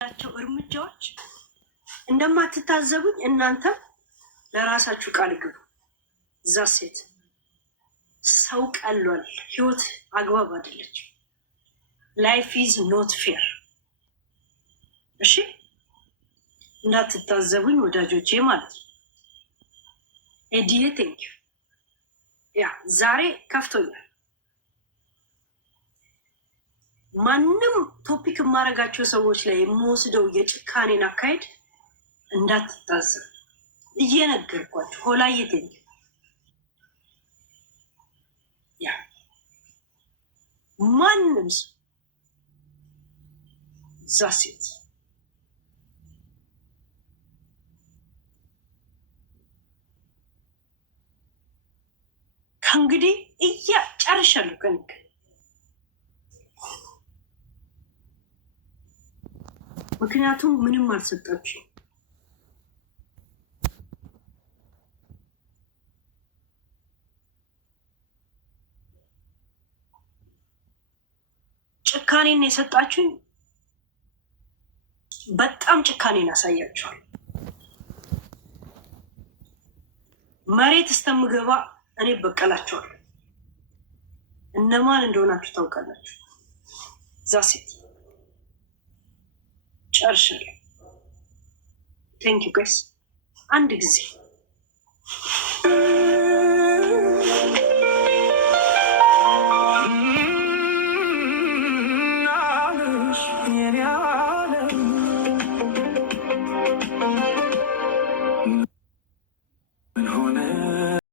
ያቸው እርምጃዎች እንደማትታዘቡኝ እናንተ ለራሳችሁ ቃል ግቡ። እዛ ሴት ሰው ቀሏል። ህይወት አግባብ አይደለች። ላይፍ ኢዝ ኖት ፌር። እሺ እንዳትታዘቡኝ ወዳጆቼ ማለት ነው። ኤዲዬ ቴንክ ያ ዛሬ ከፍቶኛል። ማንም ቶፒክ የማረጋቸው ሰዎች ላይ የምወስደው የጭካኔን አካሄድ እንዳትታዘብ እየነገርኳቸው ሆላዬ ቴንክ ያ ማንም ሰው እዛ ሴት ከእንግዲህ ጨርሻለሁ። ከንክ ምክንያቱም ምንም አልሰጣችሁ። ጭካኔን የሰጣችሁኝ በጣም ጭካኔን አሳያችኋል። መሬት እስተምገባ እኔ በቀላችኋለሁ። እነማን እንደሆናችሁ ታውቃላችሁ። እዛ ሴት ጨርሻለሁ። ቴንክ ዩ ጋይስ። አንድ ጊዜ